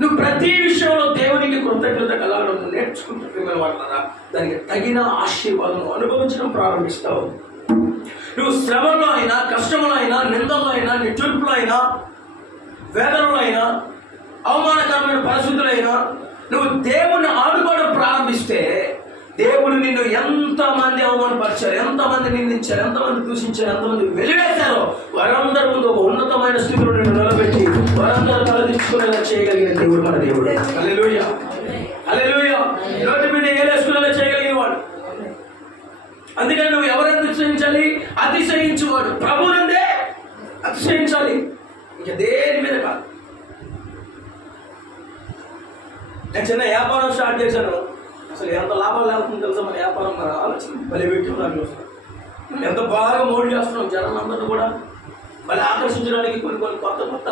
నువ్వు ప్రతి విషయంలో దేవునికి కృతజ్ఞత కలగడం నేర్చుకుంటే ప్రియమైన వాళ్ళరా, దానికి తగిన ఆశీర్వాదం అనుభవించడం ప్రారంభిస్తావు. నువ్వు శ్రమలో అయినా, కష్టంలో అయినా, నిందల్లో అయినా, నిట్టూర్పులో అయినా, వేదనలో అయినా, అవమానకరమైన పరిస్థితులైనా నువ్వు దేవుణ్ణి ఆడుకోవడం ప్రారంభిస్తే, దేవుడు నిన్ను ఎంతమంది అవమానపరిచారు, ఎంతమంది నిందించారు, ఎంతమంది దూషించారు, ఎంతమంది వెలివేశారో వారందరి ముందు ఒక ఉన్నతమైన స్థితిలో నిన్ను నిలబెట్టి వారందరూ తలదించుకునేలా చేయగలిగిన దేవుడు మన దేవుడు. హల్లెలూయా, హల్లెలూయా. నోటి మీద ఏలేసుకునేలా చేయగలిగిన వాడు. అందుకని నువ్వు ఎవరైనా అతిశయించాలి? అతిశయించువాడు ప్రభువునందే అతిశయించాలి, ఇంకా దేని మీద కాదు. నేను చిన్న వ్యాపారం స్టార్ట్ చేశాను. అసలు ఎంత లాభాలు లేకుండా తెలుసా మన వ్యాపారం? మన ఆలోచన భలే పెట్టి ఎంత బాగా మోల్డ్ చేస్తున్నాం జనాలందరూ కూడా మళ్ళీ ఆకర్షించడానికి కొన్ని కొత్త